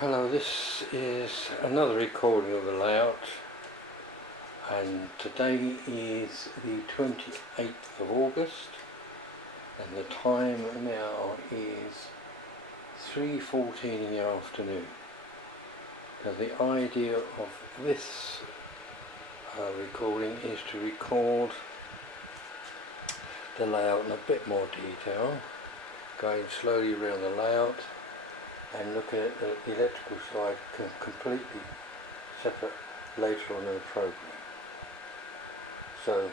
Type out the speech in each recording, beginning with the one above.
Hello, this is another recording of the layout, and today is the 28th of August and the time now is 3:14 in the afternoon. Now the idea of this recording is to record the layout in a bit more detail, going slowly around the layout and looking at the electrical side completely separate later on in the program. So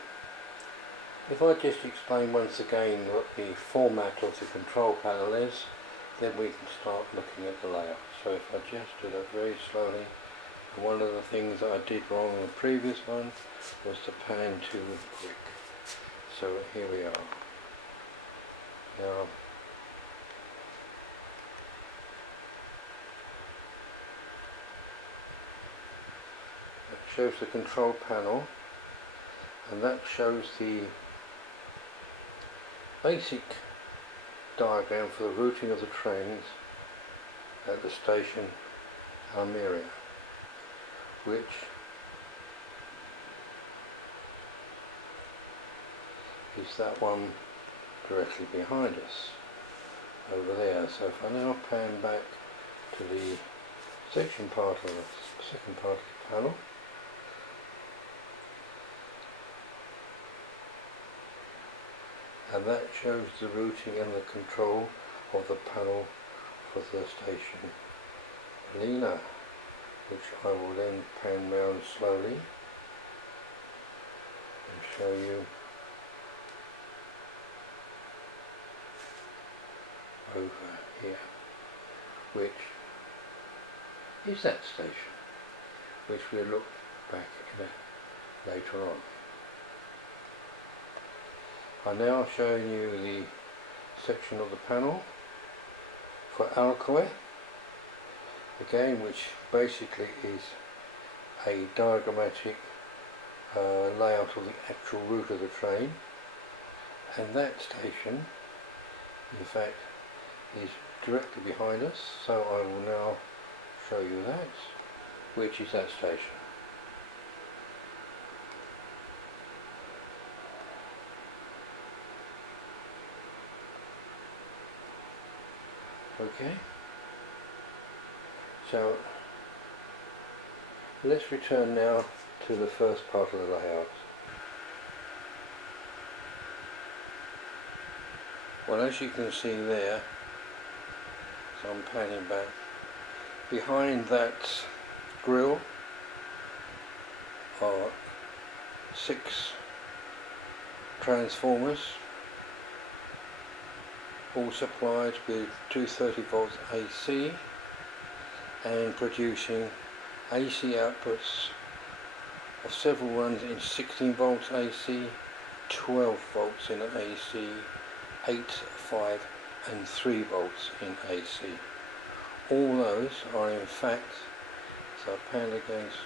if I just explain once again what the format of the control panel is, then we can start looking at the layout. So if I just do that very slowly, and one of the things that I did wrong in the previous one was to pan too quick. So here we are. Now that shows the control panel, and that shows the basic diagram for the routing of the trains at the station Almeria, which is that one directly behind us over there. So if I now pan back to the section part of the second part of the panel, and that shows the routing and the control of the panel for the station Lina, which I will then pan round slowly and show you over here, which is that station, which we'll look back at later on. I'm now showing you the section of the panel for Alcoy, again, which basically is a diagrammatic layout of the actual route of the train, and that station in fact is directly behind us, so I will now show you that, which is that station. Okay, so let's return now to the first part of the layout. Well, as you can see there, so I'm panning back, behind that grille are 6 transformers, all supplied with 230 volts AC and producing AC outputs of several runs in 16 volts AC, 12 volts in AC, 8, 5 and 3 volts in AC. All those are in fact, so I pan against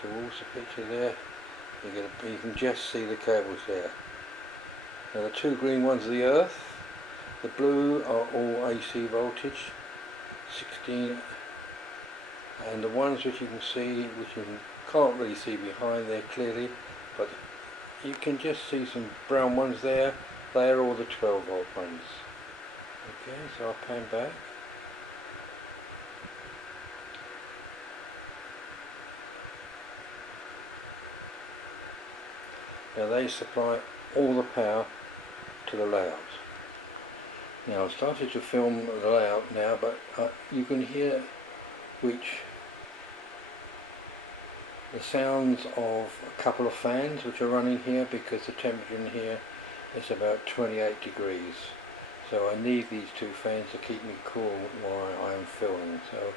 towards the picture there, you can just see the cables there. Now the 2 green ones are the earth, the blue are all AC voltage, 16, and the ones which you can see, which you can't really see behind there clearly, but you can just see some brown ones there, they are all the 12 volt ones. Okay, so I'll pan back. Now they supply all the power to the layout. Now I've started to film the layout now, but you can hear the sounds of a couple of fans which are running here, because the temperature in here is about 28 degrees. So I need these 2 fans to keep me cool while I am filming. So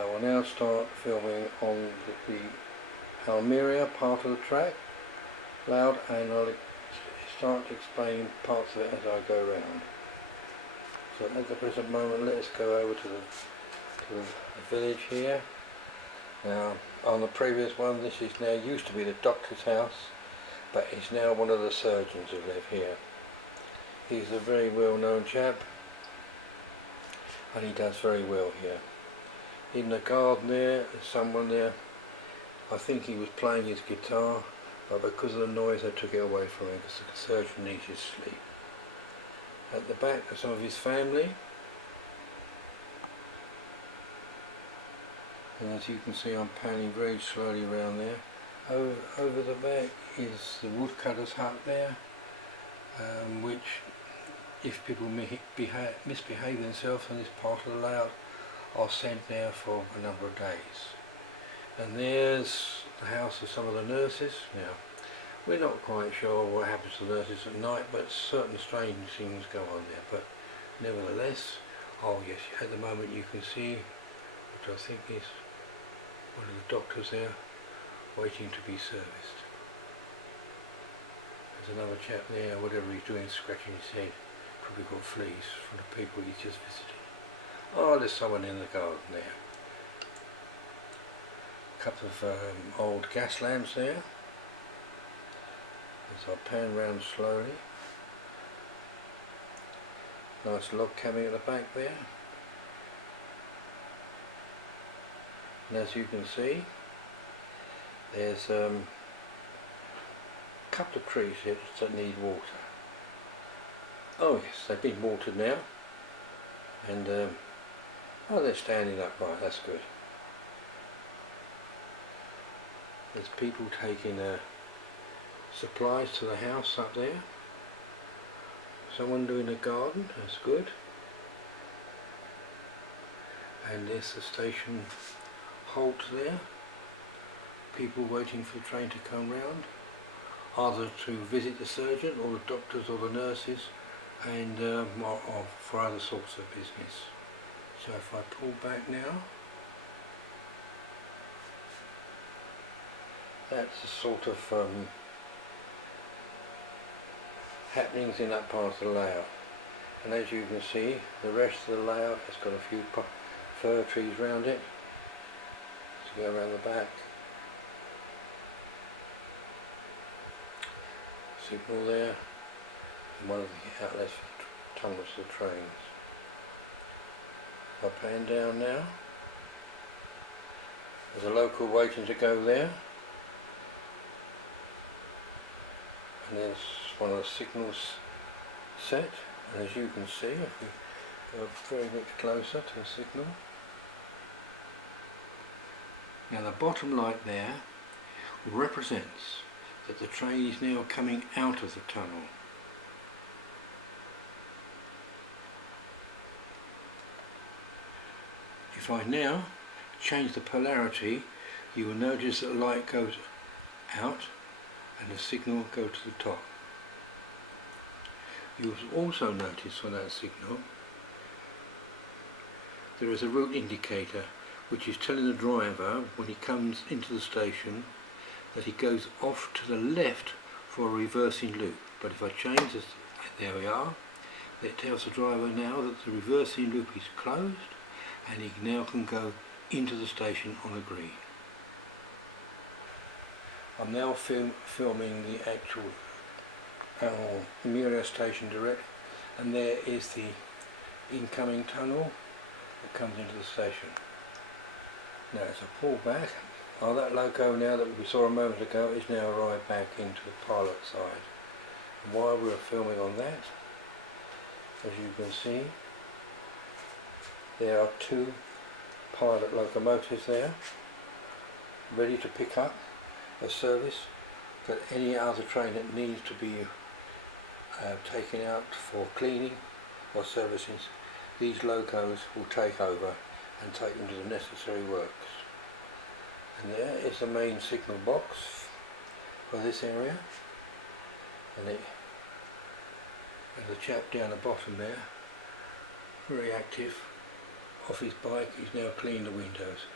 I will now start filming on the Almeria part of the track layout, and I'll start to explain parts of it as I go around. So at the present moment, let's go over to the village here. Now on the previous one, this is now used to be the doctor's house, but it's now one of the surgeons who live here. He's a very well known chap, and he does very well here. In the garden there's someone there. I think he was playing his guitar, but because of the noise they took it away from him because the surgeon needs his sleep. At the back are some of his family, and as you can see I'm panning very slowly around there. Over the back is the woodcutter's hut there, which if people misbehave themselves in this part of the layout are sent there for a number of days. And there's the house of some of the nurses. Now, we're not quite sure what happens to the nurses at night, but certain strange things go on there. But nevertheless, oh yes, at the moment you can see, which I think is one of the doctors there, waiting to be serviced. There's another chap there, whatever he's doing, scratching his head, probably got fleas from the people he's just visited. Oh, there's someone in the garden there. A couple of old gas lamps there. As I pan round slowly. Nice log cabin at the back there. And as you can see, there's a couple of trees here that need water. Oh yes, they've been watered now. And oh, they're standing upright, that's good. There's people taking supplies to the house up there. Someone doing a garden, that's good. And there's the station halt there. People waiting for the train to come round, either to visit the surgeon or the doctors or the nurses, and or for other sorts of business. So if I pull back now, that's the sort of happenings in that part of the layout. And as you can see, the rest of the layout has got a few fir trees around it. So go around the back. Signal there, and one of the outlets for tunnels to the trains. If I pan down now, there's a local waiting to go there, and there's one of the signals set, and as you can see, if we go very much closer to the signal, now the bottom light there represents that the train is now coming out of the tunnel. If I now change the polarity, you will notice that the light goes out and the signal goes to the top. You will also notice on that signal there is a route indicator which is telling the driver when he comes into the station that he goes off to the left for a reversing loop. But if I change this, there we are, it tells the driver now that the reversing loop is closed and he now can go into the station on the green. I'm now filming the actual Muriel station direct, and there is the incoming tunnel that comes into the station. Now as I pull back, that loco now that we saw a moment ago is now arrived back into the pilot side. And while we were filming on that, as you can see, there are two pilot locomotives there, ready to pick up a service, but any other train that needs to be taken out for cleaning or servicing, these locos will take over and take them to the necessary works. And there is the main signal box for this area, and there's a chap down the bottom there, very active, off his bike. He's now cleaning the windows.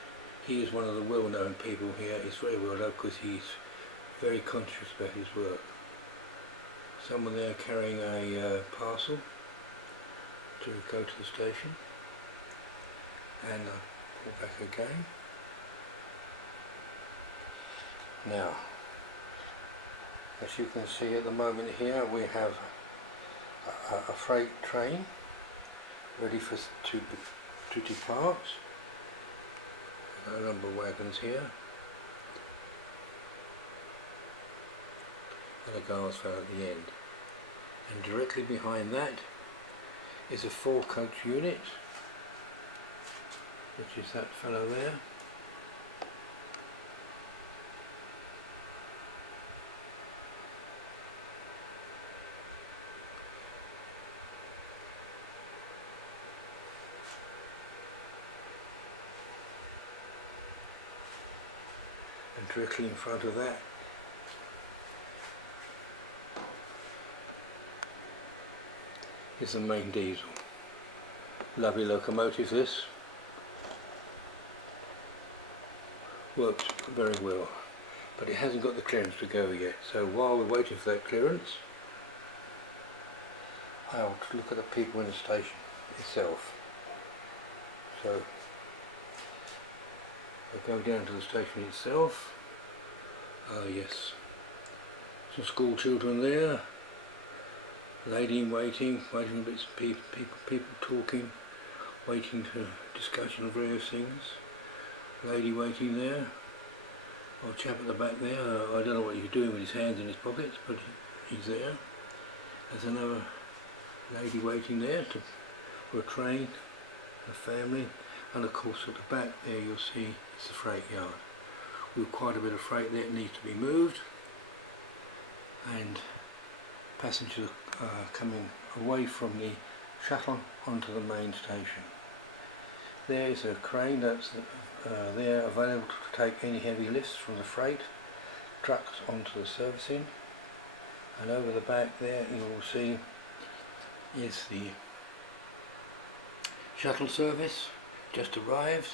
He is one of the well-known people here. He's very well known because he's very conscious about his work. Someone there carrying a parcel to go to the station, and I pull back again. Now, as you can see at the moment here, we have a freight train ready to depart. Got a number of wagons here. And a guard's van at the end. And directly behind that is a 4-coach unit, which is that fellow there. And directly in front of that is the main diesel. Lovely locomotive this. Works very well, but it hasn't got the clearance to go yet. So while we're waiting for that clearance, I'll look at the people in the station itself. So I'll go down to the station itself. Yes, some school children there. Lady in waiting, bits of people talking, waiting for discussion of various things. Lady waiting there. Old chap at the back there, I don't know what he's doing with his hands in his pockets, but he's there. There's another lady waiting there for a train, a family, and of course at the back there you'll see it's the freight yard. With quite a bit of freight there, it needs to be moved, and passengers are coming away from the shuttle onto the main station. There is a crane that's there available to take any heavy lifts from the freight trucks onto the servicing, and over the back there you will see is the shuttle service just arrived.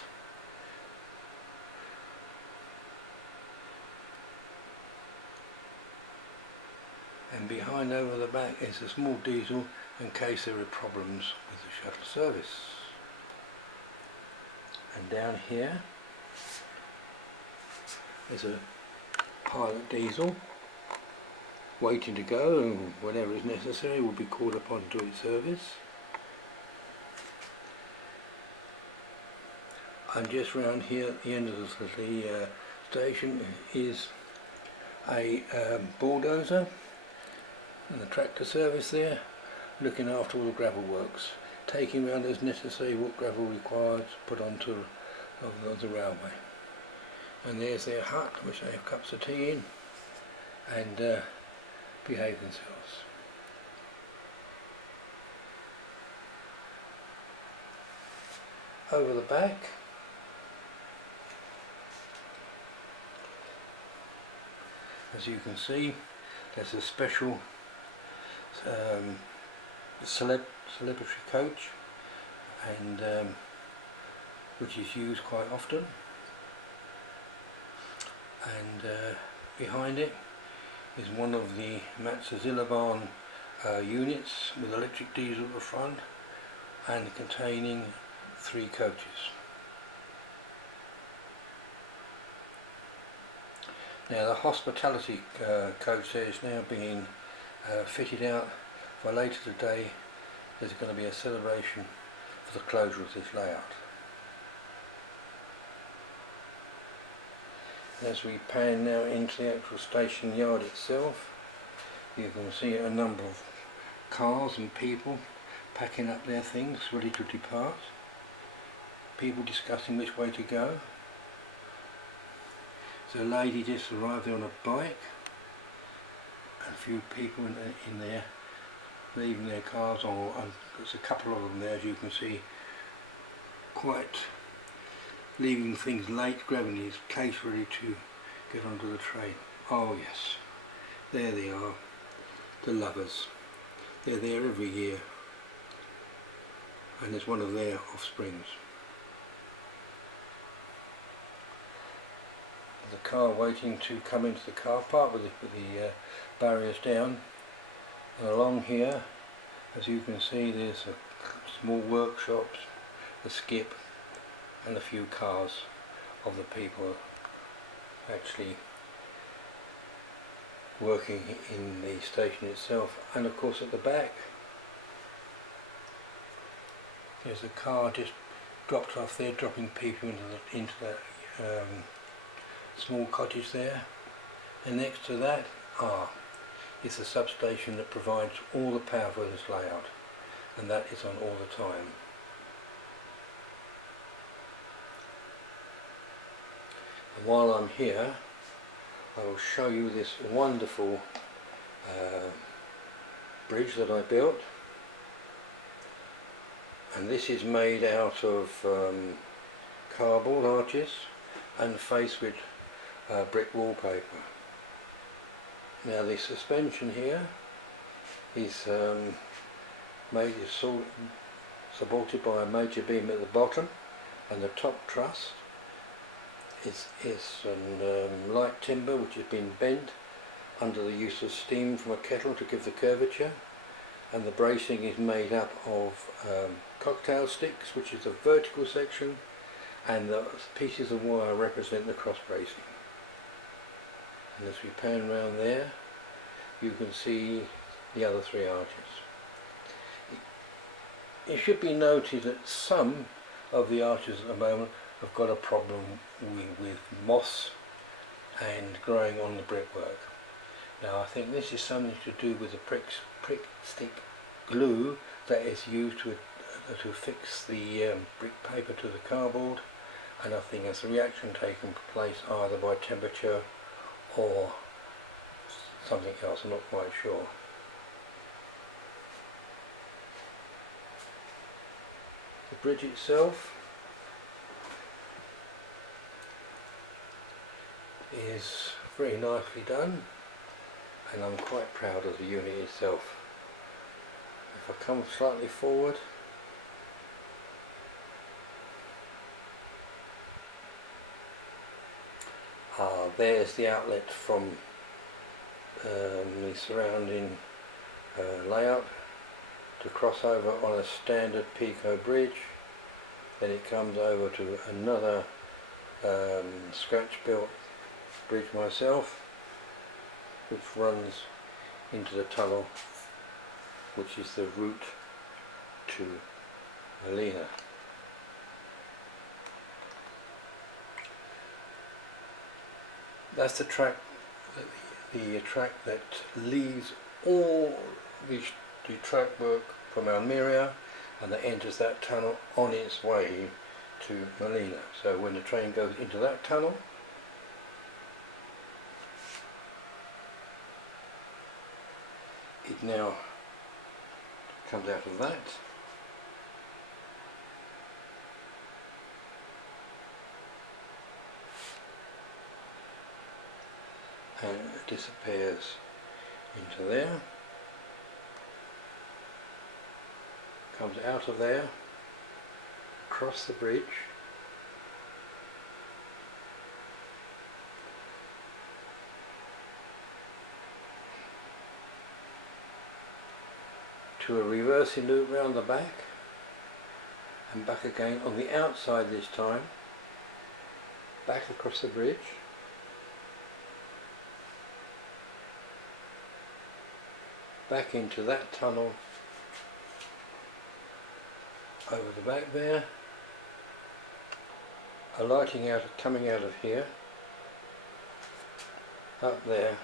And behind over the back is a small diesel in case there are problems with the shuttle service. And down here is a pilot diesel waiting to go, and whenever is necessary will be called upon to do its service. And just round here at the end of the station is a bulldozer and the tractor service there, looking after all the gravel works, taking round as necessary what gravel required to put onto the railway. And there's their hut, which they have cups of tea in and behave themselves. Over the back as you can see, there's a special celebratory coach, and which is used quite often, and behind it is one of the Mazzillibarn units with electric diesel at the front and containing 3 coaches. Now the hospitality coach there is now being fitted out for later today. There's going to be a celebration for the closure of this layout. As we pan now into the actual station yard itself, you can see a number of cars and people packing up their things ready to depart. People discussing which way to go. So a lady just arrived there on a bike, and a few people in there leaving their cars on, and there's a couple of them there, as you can see, quite leaving things late, grabbing his case ready to get onto the train. Oh yes, there they are, the lovers. They're there every year, and it's one of their offsprings. The car waiting to come into the car park with the barriers down, and along here, as you can see, there's a small workshops, a skip, and a few cars of the people actually working in the station itself. And of course at the back there's a car just dropped off there, dropping people into that small cottage there, and next to that is the substation that provides all the power for this layout, and that is on all the time. And while I'm here, I will show you this wonderful bridge that I built, and this is made out of cardboard arches and faced with brick wallpaper. Now the suspension here is supported by a major beam at the bottom, and the top truss is light timber which has been bent under the use of steam from a kettle to give the curvature, and the bracing is made up of cocktail sticks, which is the vertical section, and the pieces of wire represent the cross bracing. And as we pan round there, you can see the other three arches. It should be noted that some of the arches at the moment have got a problem with moss and growing on the brickwork. Now I think this is something to do with the prick stick glue that is used to fix the brick paper to the cardboard, and I think there's a reaction taking place either by temperature or something else, I'm not quite sure. The bridge itself is very nicely done, and I'm quite proud of the unit itself. If I come slightly forward, there's the outlet from the surrounding layout to cross over on a standard Pico bridge. Then it comes over to another scratch built bridge myself, which runs into the tunnel, which is the route to Molina. That's the track that leaves all the track work from Almeria, and that enters that tunnel on its way to Molina. So when the train goes into that tunnel, it now comes out of that, and it disappears into there, comes out of there, across the bridge, to a reversing loop round the back, and back again on the outside this time, back across the bridge, back into that tunnel, over the back there, alighting out, coming out of here, up there,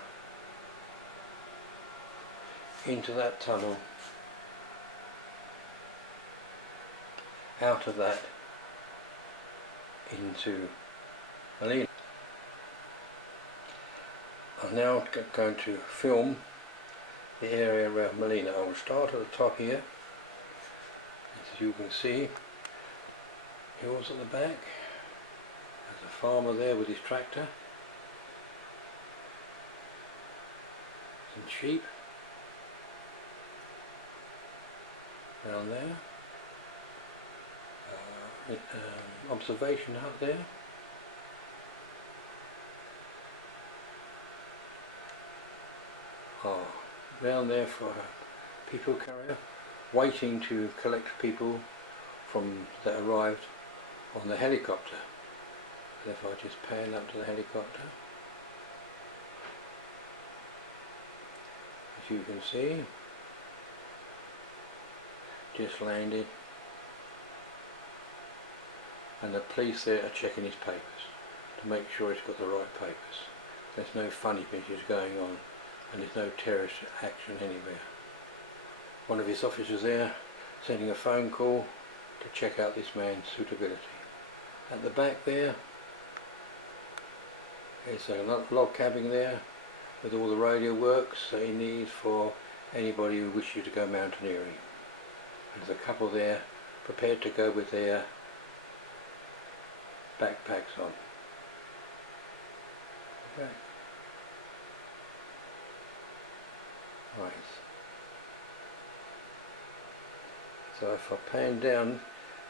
into that tunnel, out of that, into Molina. I'm now going to film the area around Molina. I will start at the top here. As you can see, hills at the back. There's a farmer there with his tractor. Some sheep down there. Observation hut there. Down there for a people carrier, waiting to collect people that arrived on the helicopter. And if I just pan up to the helicopter, as you can see, just landed, and the police there are checking his papers. to make sure it's got the right papers. There's no funny business going on, and there's no terrorist action anywhere. One of his officers there sending a phone call to check out this man's suitability. At the back there is a log cabin there with all the radio works that he needs for anybody who wishes to go mountaineering. There's a couple there prepared to go with their backpacks on. Okay. Right. So if I pan down,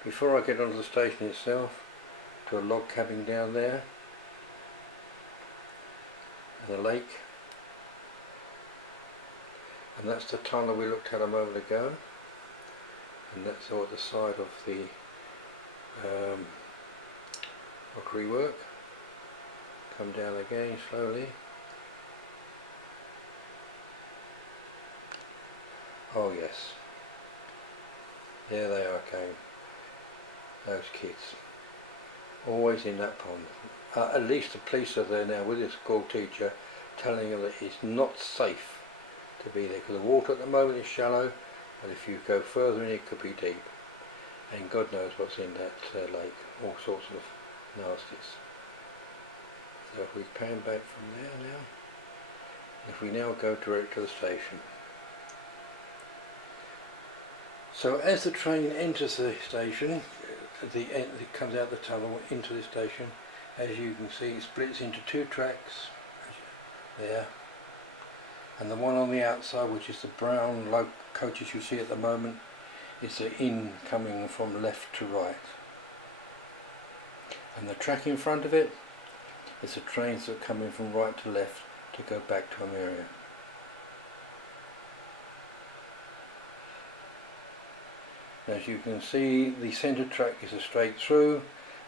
before I get onto the station itself, to a log cabin down there, and a lake, and that's the tunnel we looked at a moment ago, and that's all at the side of the rockery work. Come down again slowly. Oh yes, there they are again, those kids, always in that pond. At least the police are there now with this school teacher telling them that it's not safe to be there, because the water at the moment is shallow, but if you go further in it could be deep, and God knows what's in that lake, all sorts of nasties. So if we pan back from there now, if we now go direct to the station. So as the train enters the station, it comes out the tunnel into the station, as you can see it splits into two tracks there, and the one on the outside, which is the brown coaches you see at the moment, is the in coming from left to right, and the track in front of it is the trains that are coming from right to left to go back to America. As you can see, the centre track is a straight through,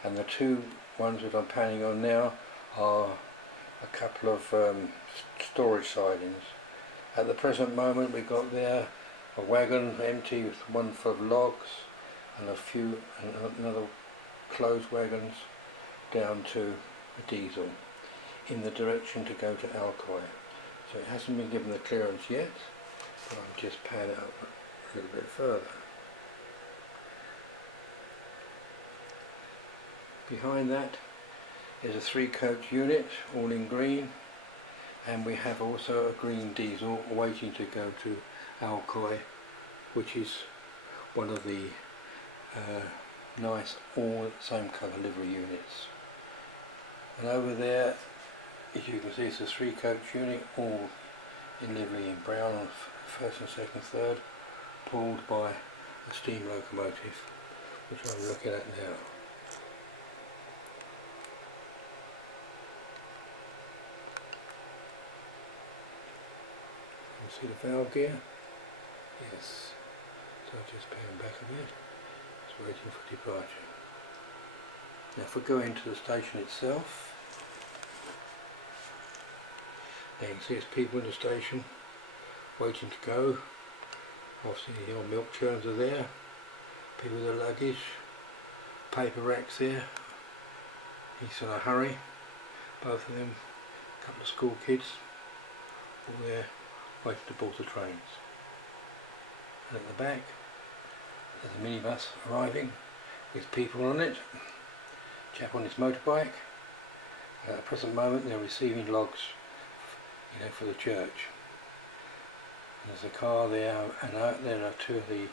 and the two ones that I'm panning on now are a couple of storage sidings. At the present moment we've got there a wagon empty with one full of logs and another closed wagons down to a diesel in the direction to go to Alcoy. So it hasn't been given the clearance yet, but I'll just pan it up a little bit further. Behind that is a 3-coach unit, all in green, and we have also a green diesel waiting to go to Alcoy, which is one of the nice all same colour livery units. And over there, as you can see, it's a 3-coach unit, all in livery in brown on first and second, third, pulled by a steam locomotive, which I'm looking at now. See the valve gear? Yes. So I'll just pan back a bit. It's waiting for departure. Now if we go into the station itself, now you can see there's people in the station waiting to go. Obviously the old milk churns are there, people with their luggage, paper racks there. He's in a hurry, both of them, a couple of school kids, all there waiting to board the trains. And at the back there's a minibus arriving with people on it, chap on his motorbike, and at the present moment they're receiving logs, you know, for the church. And there's a car there, and out there are two of the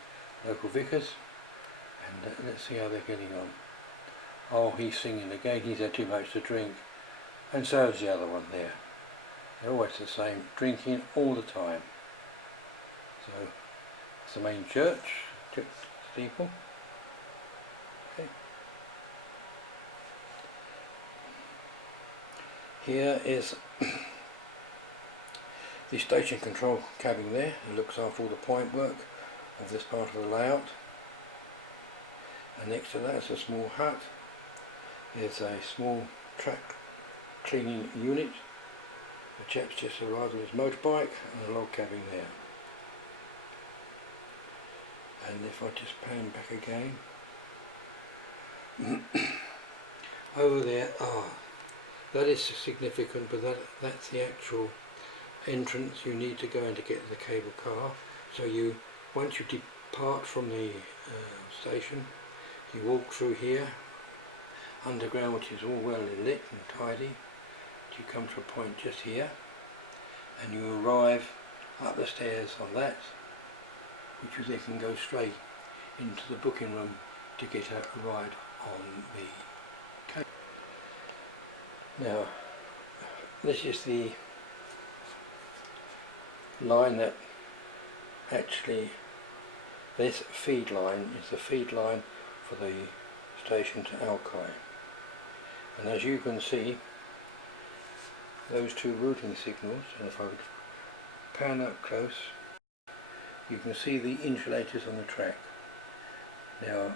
local vicars, and let's see how they're getting on. Oh, he's singing again, he's had too much to drink, and so is the other one there. They're always the same, drinking all the time. So it's the main church steeple. Okay. Here is the station control cabin there. It looks after all the point work of this part of the layout. And next to that is a small hut. There's a small track cleaning unit. The chap's just arrived on his motorbike, and a log cabin there. And if I just pan back again, over there, that is significant, but that's the actual entrance you need to go in to get to the cable car. So once you depart from the station, you walk through here underground, which is all well lit and tidy. You come to a point just here, and you arrive up the stairs on that, which you then can go straight into the booking room to get a ride on the cable. Now, this is the line that actually, this feed line is the feed line for the station to Alki. And as you can see, those two routing signals, and if I would pan up close, you can see the insulators on the track. Now,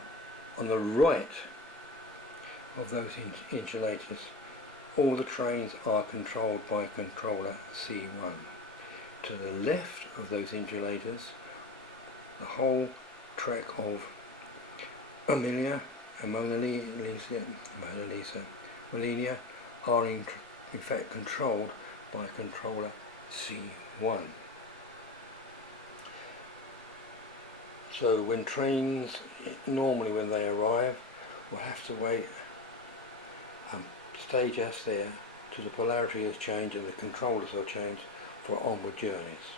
on the right of those insulators, all the trains are controlled by controller C1. To the left of those insulators, the whole track of Amelia and Mona Lisa are in fact controlled by controller C1. So when trains, normally when they arrive, will have to wait and stay just there till the polarity has changed and the controllers are changed for onward journeys.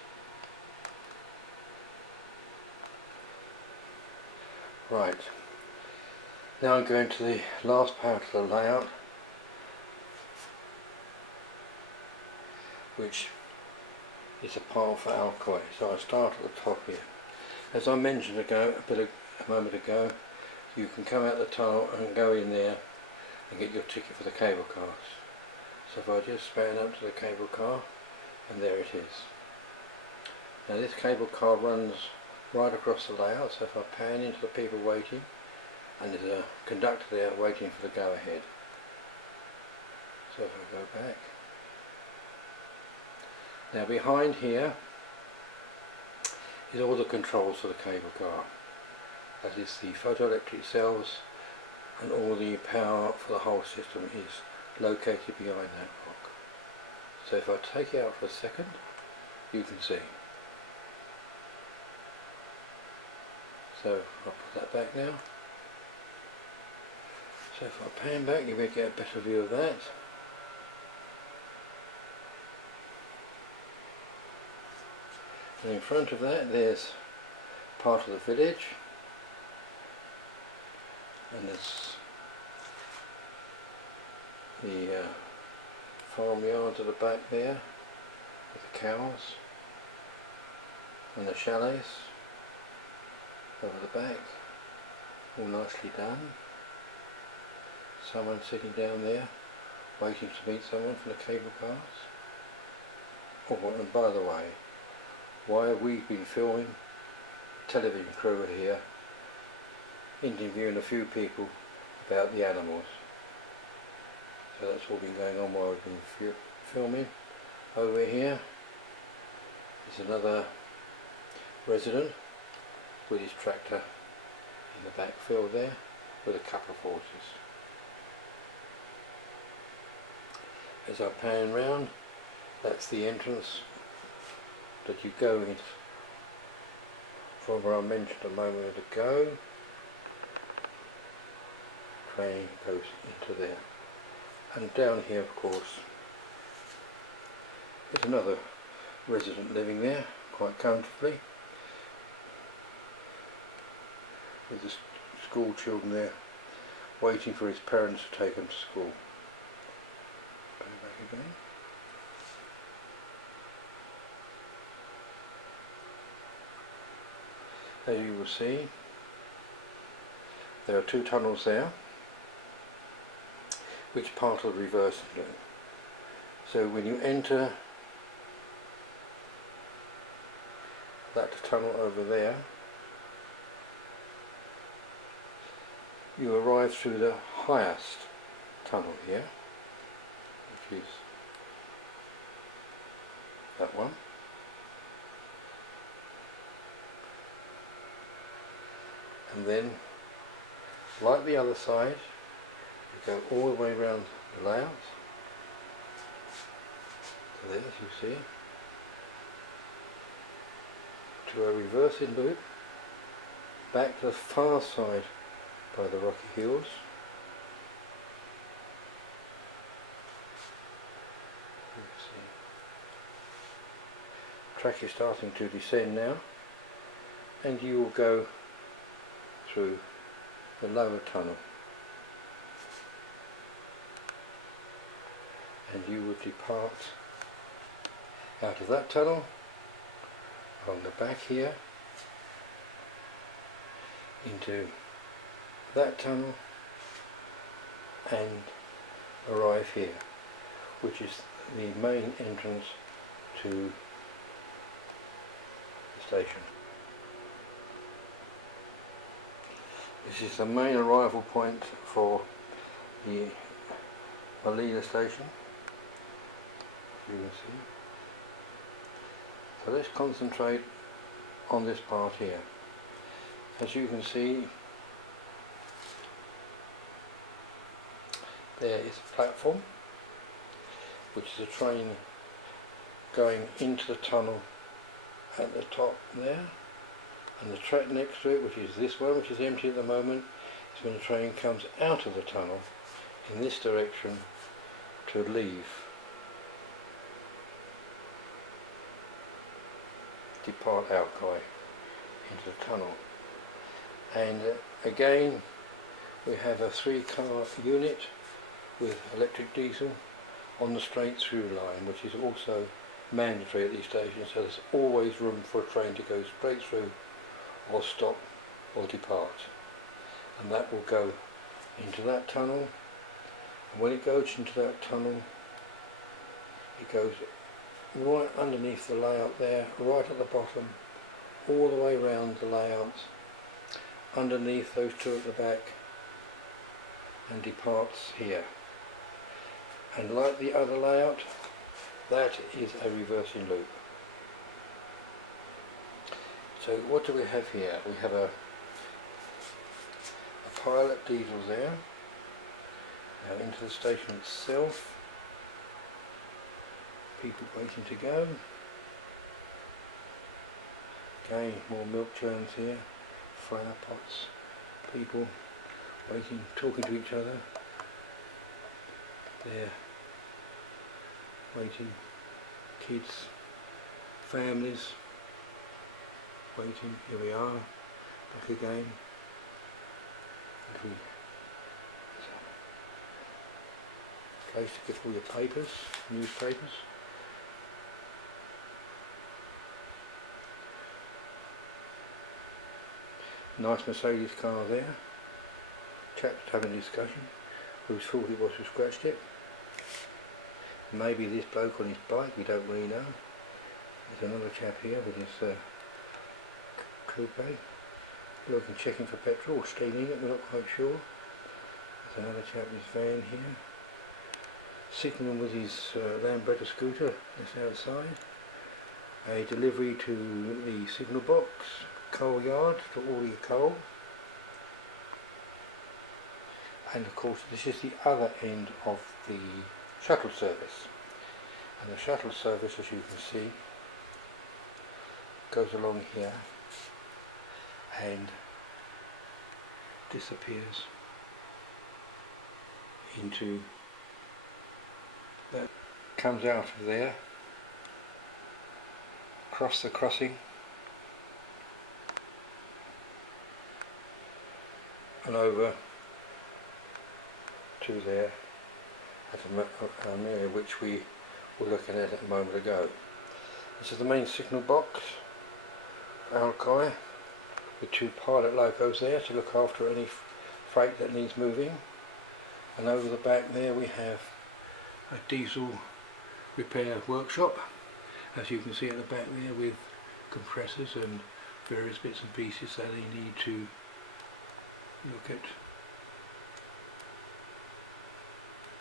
Right, now I'm going to the last part of the layout, which is a part for Alki. So I start at the top here. As I mentioned a moment ago, you can come out the tunnel and go in there and get your ticket for the cable cars. So if I just span up to the cable car, and there it is. Now this cable car runs right across the layout, so if I pan into the people waiting, and there's a conductor there waiting for the go ahead. So if I go back, now behind here is all the controls for the cable car. That is the photoelectric cells, and all the power for the whole system is located behind that rock. So if I take it out for a second, you can see. So I'll put that back now. So if I pan back, you will get a better view of that. And in front of that, there's part of the village, and there's the farmyards at the back there with the cows, and the chalets over the back, all nicely done. Someone sitting down there waiting to meet someone from the cable cars. Oh, and by the way, while we've been filming, television crew are here interviewing a few people about the animals. So that's all been going on while we've been filming. Over here is another resident with his tractor in the backfield there with a couple of horses. As I pan round, that's the entrance that you go in from where I mentioned a moment ago. Train goes into there, and down here of course there's another resident living there quite comfortably with the school children there waiting for his parents to take them to school. Go back again. As you will see, there are two tunnels there, which part of the reverse do. So when you enter that tunnel over there, you arrive through the highest tunnel here, which is that one. And then, like the other side, you go all the way around the layout, there, as you see, to a reversing loop back to the far side by the rocky hills. Track is starting to descend now, and you will go through the lower tunnel, and you will depart out of that tunnel along the back here into that tunnel and arrive here, which is the main entrance to the station. This is the main arrival point for the Malila station, you can see. So let's concentrate on this part here. As you can see, there is a platform, which is a train going into the tunnel at the top there, and the track next to it, which is this one, which is empty at the moment, is when the train comes out of the tunnel in this direction to leave, depart Alki into the tunnel. And again we have a 3-car unit with electric diesel on the straight through line, which is also mandatory at these stations, so there's always room for a train to go straight through or stop or depart, and that will go into that tunnel. And when it goes into that tunnel, it goes right underneath the layout there, right at the bottom, all the way around the layouts, underneath those two at the back, and departs here. And like the other layout, that is a reversing loop. So what do we have here? We have a pilot diesel there. Now into the station itself. People waiting to go. Again, more milk churns here, flower pots, people waiting, talking to each other. There, waiting, kids, families, waiting. Here we are, back again. Place to get all your papers, newspapers. Nice Mercedes car there. Chaps having a discussion. Whose fault it was who scratched it. Maybe this bloke on his bike, we don't really know. There's another chap here with his coupe. Looking, checking for petrol or stealing it, we're not quite sure. There's another chap with his van here. Signalling with his Lambretta scooter that's outside. A delivery to the signal box, coal yard to order your coal. And of course this is the other end of the shuttle service. And the shuttle service, as you can see, goes along here and disappears into that, comes out of there, across the crossing and over to there at an area which we were looking at a moment ago. This is the main signal box for Alki, with 2 pilot locos there to look after any freight that needs moving. And over the back there we have a diesel repair workshop, as you can see at the back there, with compressors and various bits and pieces that they need to look at.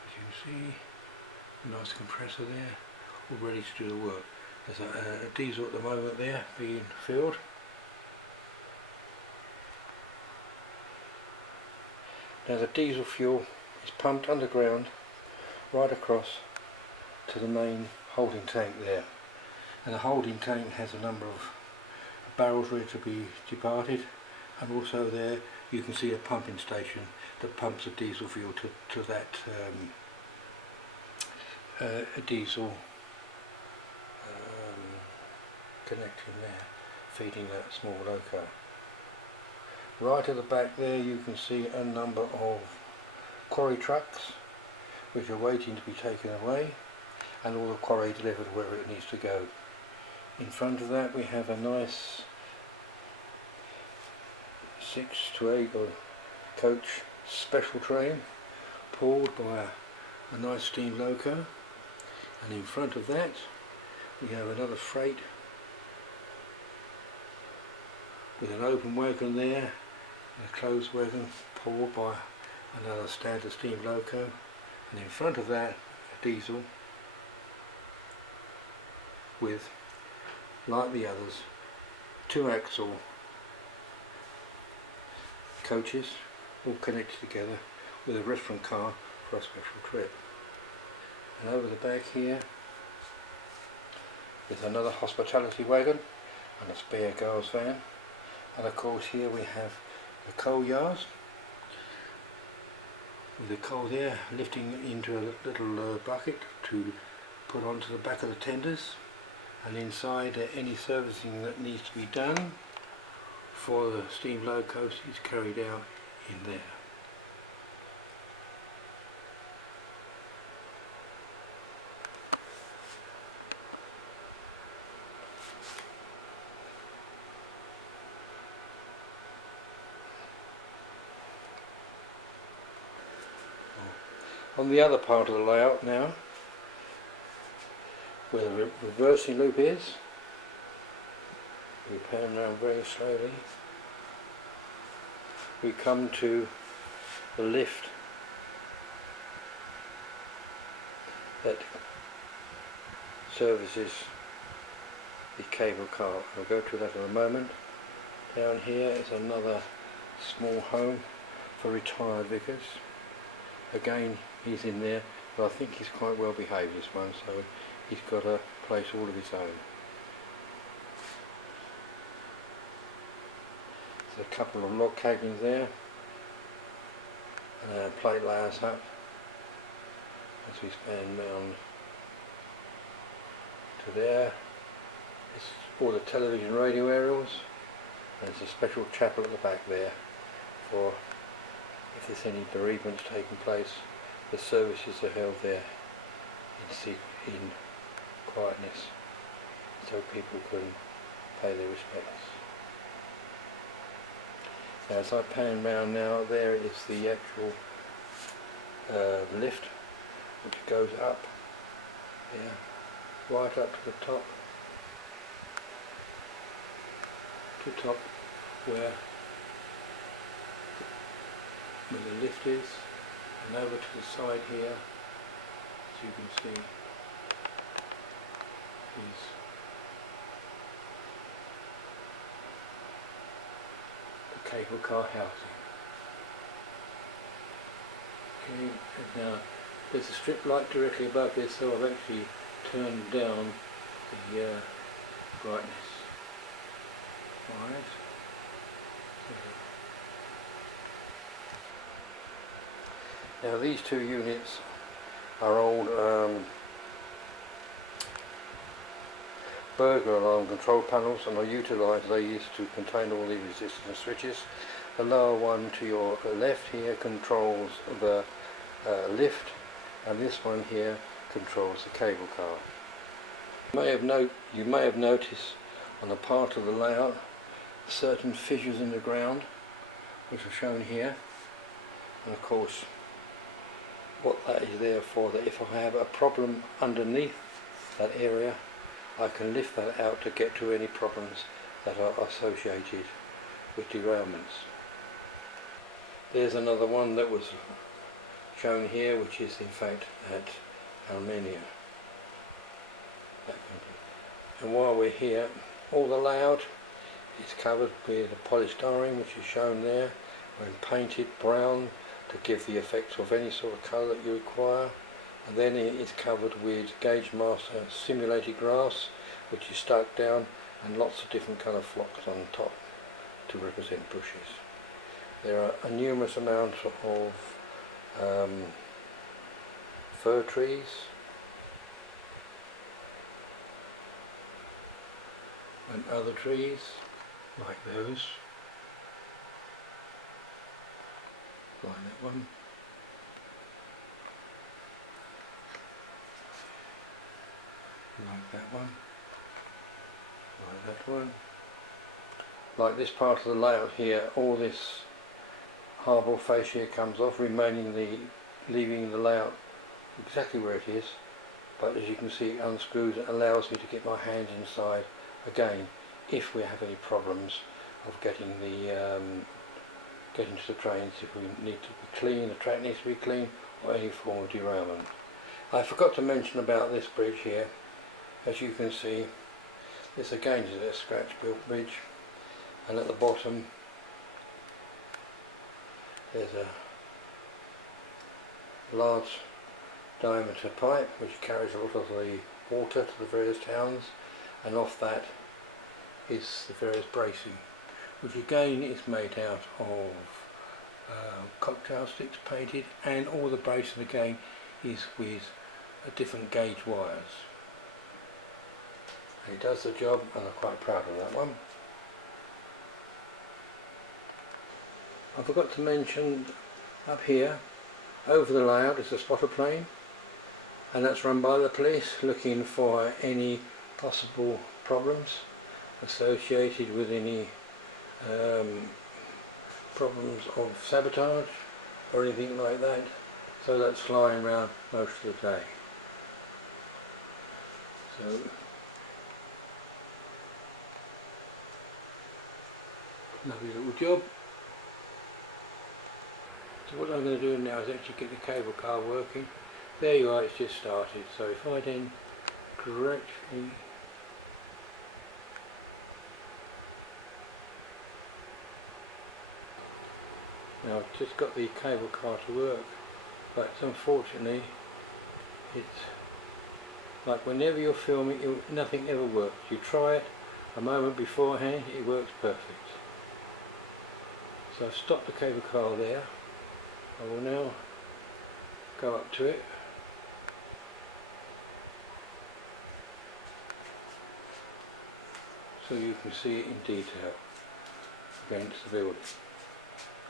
As you can see, a nice compressor there, all ready to do the work. There's a diesel at the moment there being filled. Now the diesel fuel is pumped underground right across to the main holding tank there, and the holding tank has a number of barrels ready to be departed, and also there you can see a pumping station that pumps the diesel fuel to that diesel connection there, feeding that small loco. Right at the back there you can see a number of quarry trucks which are waiting to be taken away, and all the quarry delivered where it needs to go. In front of that we have a nice 6 to 8 coach special train pulled by a nice steam loco, and in front of that we have another freight with an open wagon there and a closed wagon pulled by another standard steam loco, and in front of that a diesel with, like the others, 2 axle coaches all connected together with a restaurant car for a special trip. And over the back here is another hospitality wagon and a spare girls van, and of course here we have the coal yards with the coal there lifting into a little bucket to put onto the back of the tenders, and inside any servicing that needs to be done for the steam locos is carried out in there. On the other part of the layout now, where the reversing loop is, we pan around very slowly. We come to the lift that services the cable car. I'll go to that in a moment. Down here is another small home for retired vicars. Again, he's in there, but I think he's quite well behaved, this one, so he's got a place all of his own. There's a couple of log cabins there, and a plate layers up as we span round to there. It's all the television radio aerials, and there's a special chapel at the back there for if there's any bereavements taking place. The services are held there in quietness, so people can pay their respects. As I pan round now, there is the actual lift which goes up, right up to the top, where the lift is, and over to the side here, as you can see, is the cable car housing. Okay, and now there's a strip light directly above this, so I've actually turned down the brightness. Alright. Now these two units are old burglar alarm control panels, and are utilised. They used to contain all the resistance switches. The lower one to your left here controls the lift, and this one here controls the cable car. You may have noticed on a part of the layout certain fissures in the ground which are shown here, and of course what that is there for, that if I have a problem underneath that area, I can lift that out to get to any problems that are associated with derailments. There's another one that was shown here, which is in fact at Armenia. And while we're here, all the layout is covered with a polystyrene, which is shown there, and painted brown to give the effect of any sort of colour that you require. and then it is covered with Gauge Master simulated grass, which is stuck down, and lots of different colour flocks on top to represent bushes. There are a numerous amount of fir trees, and other trees like those, like that one, like that one, like that one. Like this part of the layout here, all this hardboard fascia comes off, leaving the layout exactly where it is, but as you can see it unscrews and allows me to get my hands inside again if we have any problems of getting to the trains, if we need to be clean, the track needs to be clean, or any form of derailment. I forgot to mention about this bridge here. As you can see, this again is a scratch built bridge, and at the bottom there's a large diameter pipe which carries a lot of the water to the various towns, and off that is the various bracing, which again is made out of cocktail sticks painted, and all the bracing again is with different gauge wires. And it does the job, and I'm quite proud of that one. I forgot to mention up here, over the layout is a spotter plane, and that's run by the police looking for any possible problems associated with any problems of sabotage or anything like that. So that's flying around most of the day. So lovely little job. So what I'm going to do now is actually get the cable car working. There you are, it's just started. So if I then correctly now I've just got the cable car to work, but unfortunately it's like whenever you're filming, nothing ever works. You try it a moment beforehand, it works perfect. So I've stopped the cable car there. I will now go up to it. So you can see it in detail against the building.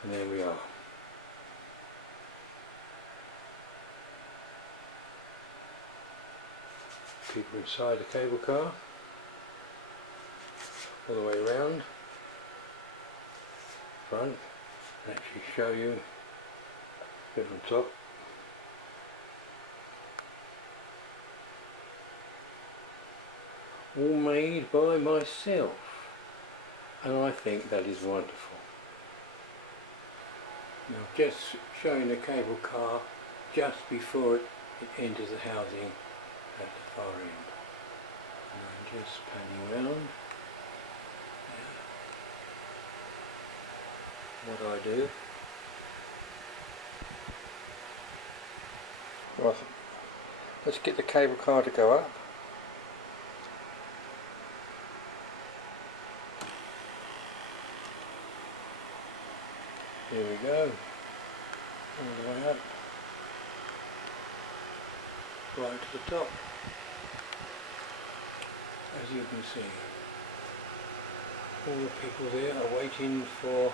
And there we are. People inside the cable car, all the way around, front, and actually show you a bit on top. All made by myself, and I think that is wonderful. Now just showing the cable car just before it enters the housing at the far end. And I'm just panning around. What I do. Right, let's get the cable car to go up. Here we go, all the way up, right to the top, as you can see. All the people there are waiting for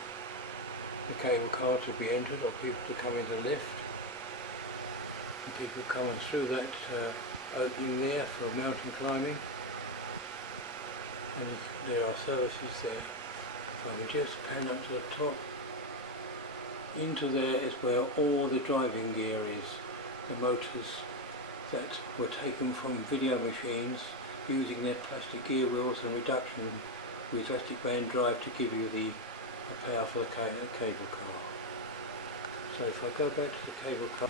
the cable car to be entered, or people to come in the lift. And people coming through that opening there for mountain climbing. And there are services there. If I can just pan up to the top, into there is where all the driving gear is, the motors that were taken from video machines using their plastic gear wheels and reduction with elastic band drive to give you the power for the cable car. So if I go back to the cable car,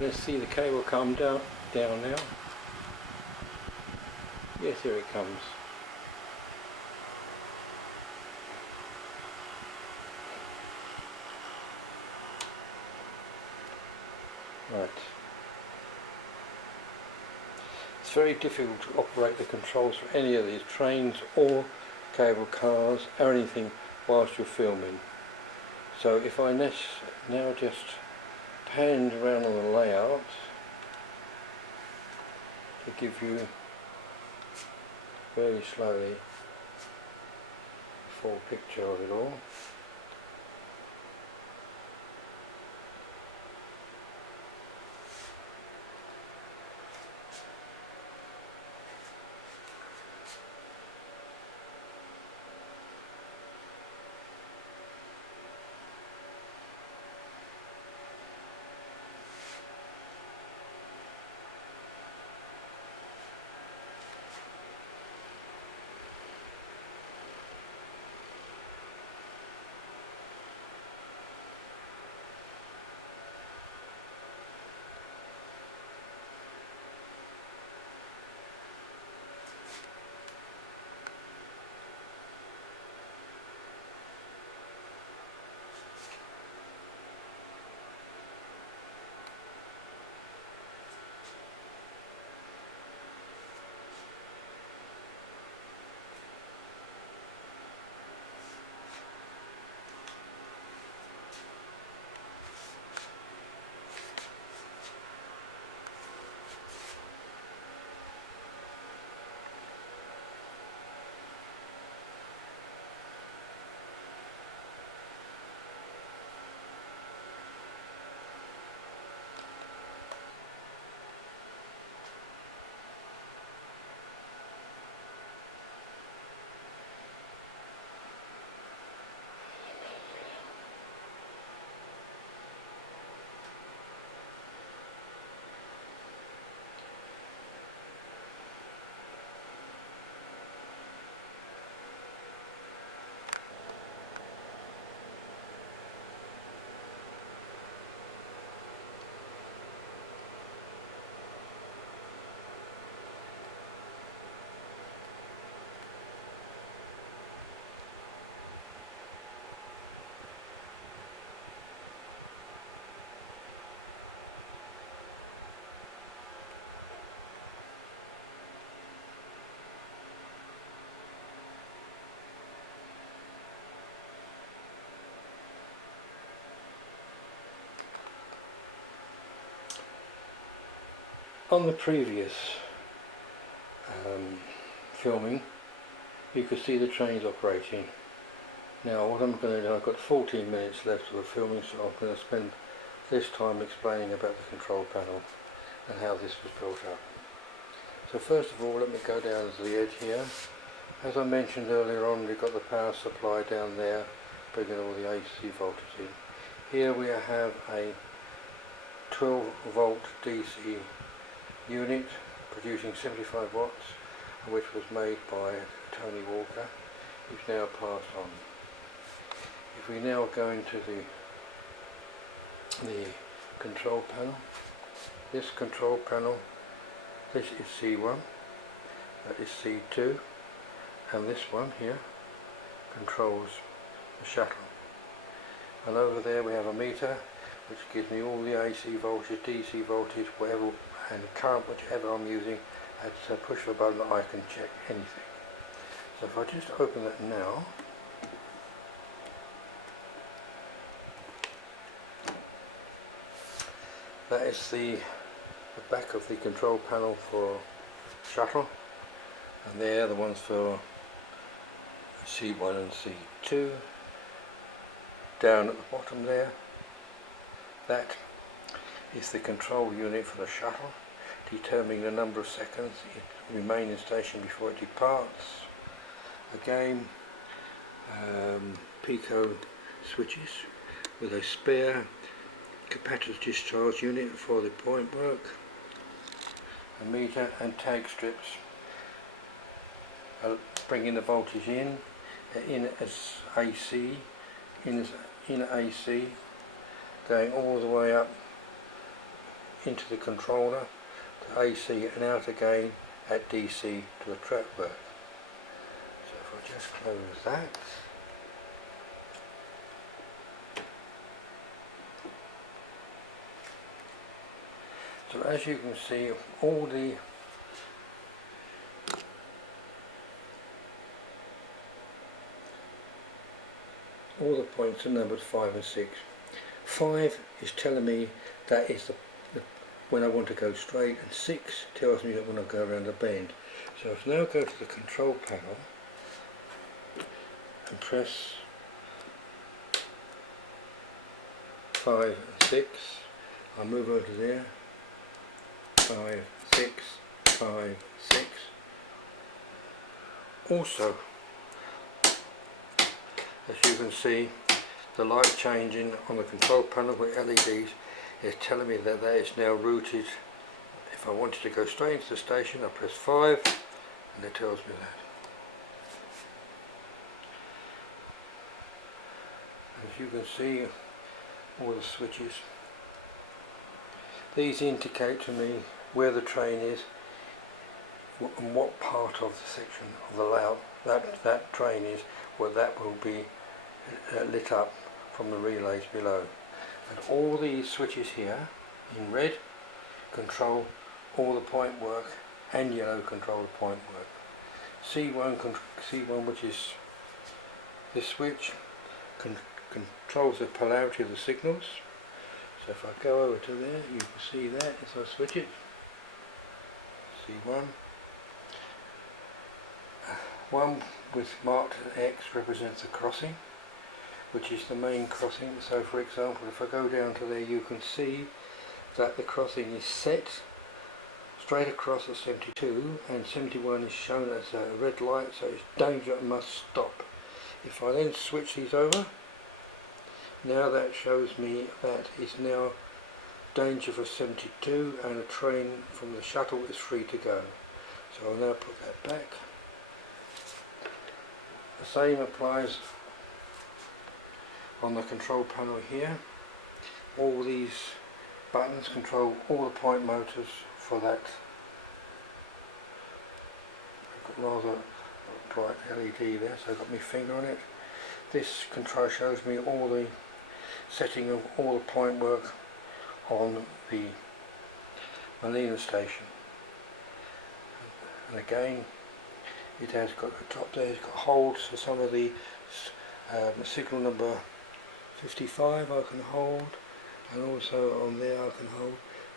let's see the cable come down now. Yes, here it comes. Right. very difficult to operate the controls for any of these trains or cable cars or anything whilst you're filming. So if I now just pan around on the layout to give you very slowly a full picture of it all. On the previous filming, you could see the trains operating. Now what I'm going to do, I've got 14 minutes left of the filming, so I'm going to spend this time explaining about the control panel and how this was built up. So first of all, let me go down to the edge here. As I mentioned earlier on, we've got the power supply down there, bringing all the AC voltage in. Here we have a 12 volt DC unit producing 75 watts, which was made by Tony Walker, who's now passed on. If we now go into the control panel, this control panel, this is C1, that is C2, and this one here controls the shuttle. And over there we have a meter which gives me all the AC voltage, DC voltage, whatever, and current, whichever I'm using. At a push of a button I can check anything. So if I just open that now, that is the back of the control panel for shuttle, and they're the ones for C1 and C2. Down at the bottom there, that is the control unit for the shuttle, determining the number of seconds it will remain in station before it departs. Again, pico switches with a spare capacitor discharge unit for the point work, a meter and tag strips bringing the voltage in as AC, in AC, going all the way up into the controller to AC and out again at DC to the track work. So if I just close that, so as you can see, all the all the points are numbered 5 and 6. 5 is telling me that is when I want to go straight, and 6 tells me that when I go around the bend. So if I now go to the control panel and press 5 and 6, I'll move over to there, 5, 6, 5, 6. Also, as you can see, the light changing on the control panel with LEDs is telling me that that is now routed. If I wanted to go straight into the station, I press 5 and it tells me that. As you can see, all the switches, these indicate to me where the train is and what part of the section of the layout that train is, where that will be lit up from the relays below. And all these switches here in red control all the point work, and yellow control the point work. C1, which is this switch, controls the polarity of the signals. So if I go over to there, you can see that if I switch it. C1. One with marked X represents a crossing, which is the main crossing. So for example, if I go down to there, you can see that the crossing is set straight across at 72, and 71 is shown as a red light, so it's danger and must stop. If I then switch these over, now that shows me that it's now danger for 72 and a train from the shuttle is free to go. So I'll now put that back. The same applies on the control panel here. All these buttons control all the point motors for that. I've got rather bright LED there, so I've got my finger on it. This control shows me all the setting of all the point work on the Molina station. And again, it has got the top there, it's got holes for some of the signal number 55 I can hold, and also on there I can hold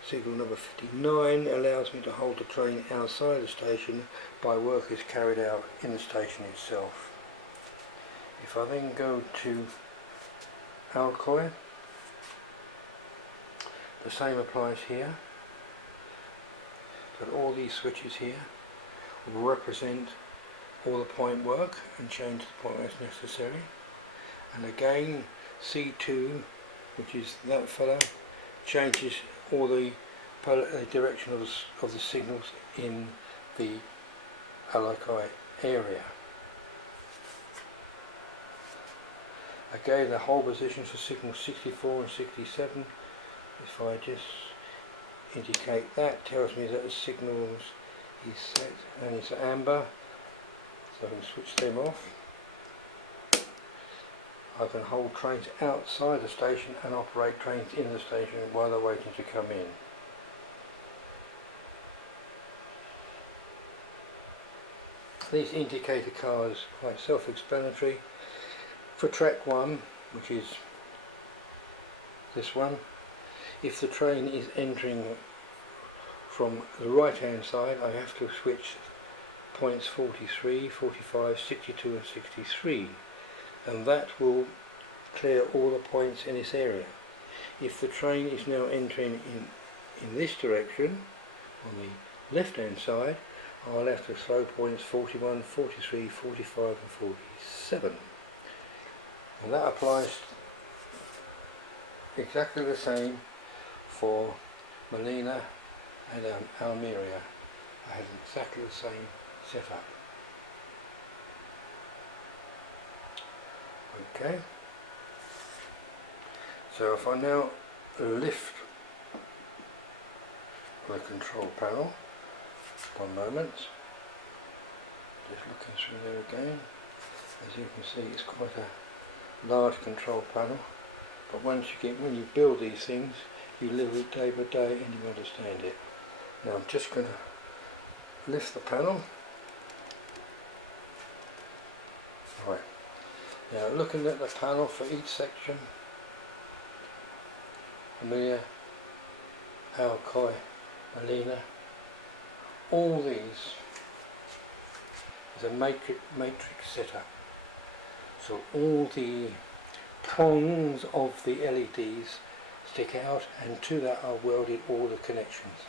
signal number 59. Allows me to hold the train outside the station by work is carried out in the station itself. If I then go to Alcoy, the same applies here, that all these switches here will represent all the point work and change the point as necessary. And again, C2, which is that fella, changes all the direction of the signals in the Alcoy area. Again, the whole positions for signals 64 and 67. If I just indicate that, tells me that the signals is set and it's amber, so I can switch them off. I can hold trains outside the station and operate trains in the station while they're waiting to come in. These indicator cards are quite self-explanatory. For track 1, which is this one, if the train is entering from the right hand side, I have to switch points 43, 45, 62 and 63, and that will clear all the points in this area. If the train is now entering in this direction, on the left hand side, I'll have to throw points 41, 43, 45 and 47. And that applies exactly the same for Molina and Almeria. I have exactly the same setup. Okay, so if I now lift the control panel, one moment, just looking through there again, as you can see it's quite a large control panel, but when you build these things, you live it day by day and you understand it. Now I'm just going to lift the panel. Right, Now looking at the panel for each section, Amelia, Alcoy, Molina, all these is a matrix setup. So all the prongs of the LEDs stick out, and to that are welded all the connections,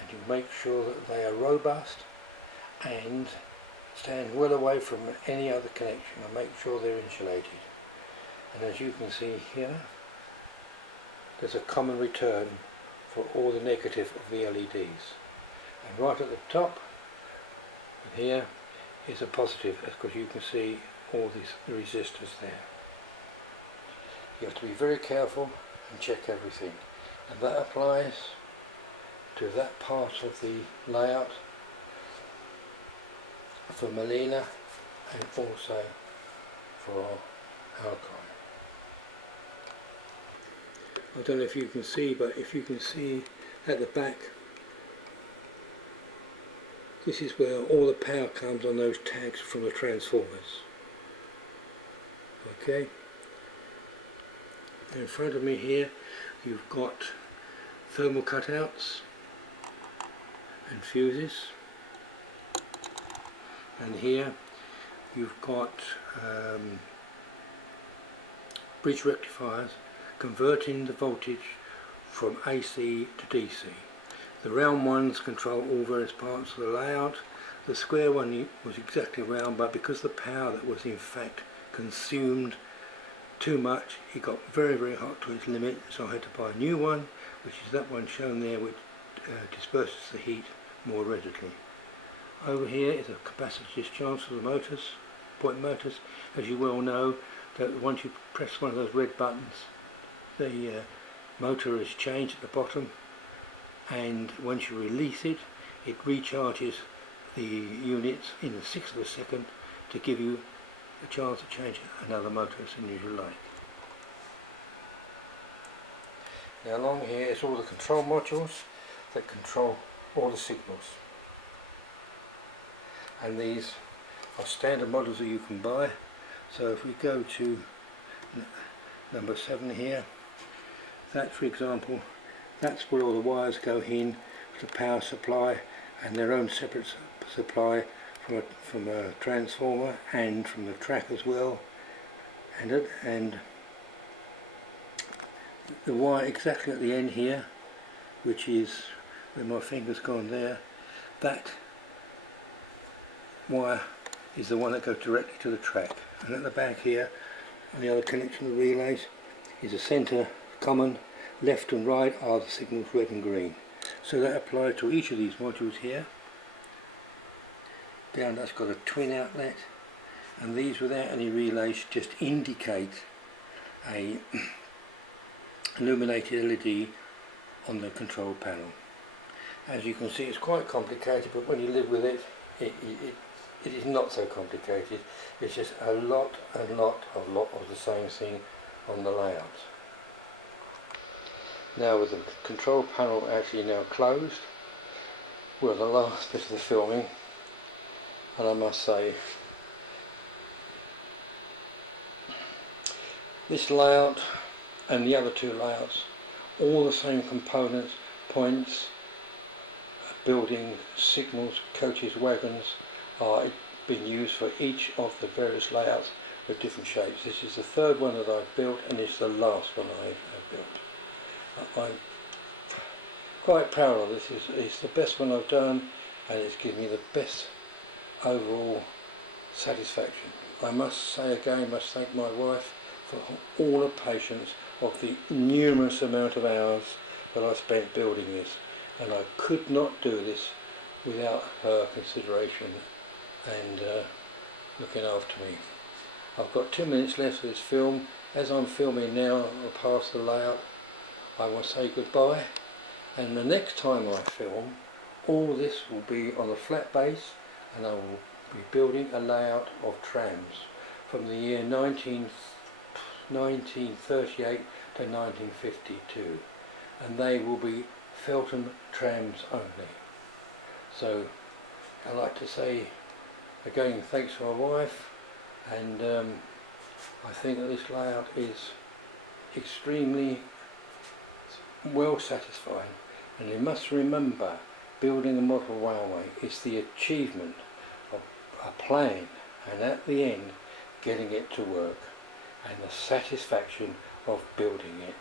and you make sure that they are robust and stand well away from any other connection, and make sure they're insulated. And as you can see here, there's a common return for all the negative of the LEDs, and right at the top here is a positive, because you can see all these resistors there. You have to be very careful and check everything, and that applies to that part of the layout for Molina and also for Alcon. I don't know if you can see, but if you can see at the back, this is where all the power comes on those tags from the transformers. Okay, in front of me here you've got thermal cutouts and fuses, and here you've got bridge rectifiers converting the voltage from AC to DC. The round ones control all various parts of the layout. The square one was exactly round, but because the power that was in fact consumed too much, it got very, very hot to its limit, so I had to buy a new one, which is that one shown there, which disperses the heat more readily. Over here is a capacitor discharge for the motors, point motors. As you well know, that once you press one of those red buttons, the motor is changed at the bottom, and once you release it, it recharges the units in a sixth of a second to give you a chance to change another motor as soon as you like. Now along here is all the control modules that control all the signals, and these are standard models that you can buy. So if we go to number 7 here, that for example, that's where all the wires go in to the power supply, and their own separate supply from a transformer and from the track as well, and the wire exactly at the end here, which is where my finger's gone there, that wire is the one that goes directly to the track. And at the back here, on the other connection of the relays, is a centre common. Left and right are the signals red and green. So that applies to each of these modules here. Down that's got a twin outlet, and these without any relays just indicate a illuminated LED on the control panel. As you can see, it's quite complicated, but when you live with it, it is not so complicated. It's just a lot of the same thing on the layout. Now with the control panel actually now closed, we're at the last bit of the filming, and I must say this layout and the other two layouts, all the same components, points, building, signals, coaches, wagons, are being used for each of the various layouts with different shapes. This is the third one that I've built, and it's the last one I've built. I'm quite proud of this. It's the best one I've done, and it's given me the best overall satisfaction. I must say again, must thank my wife for all the patience of the numerous amount of hours that I spent building this, and I could not do this without her consideration and looking after me. I've got 2 minutes left of this film. As I'm filming now, I'll pass the layout. I will say goodbye, and the next time I film, all this will be on a flat base, and I will be building a layout of trams from the year 1938 to 1952, and they will be Feltham trams only. So I'd like to say again thanks to my wife, and I think that this layout is extremely well satisfying, and you must remember, building a model railway is the achievement of a plan, and at the end getting it to work, and the satisfaction of building it,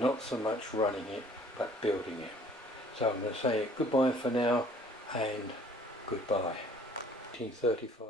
not so much running it but building it. So I'm going to say goodbye for now and goodbye. 1935.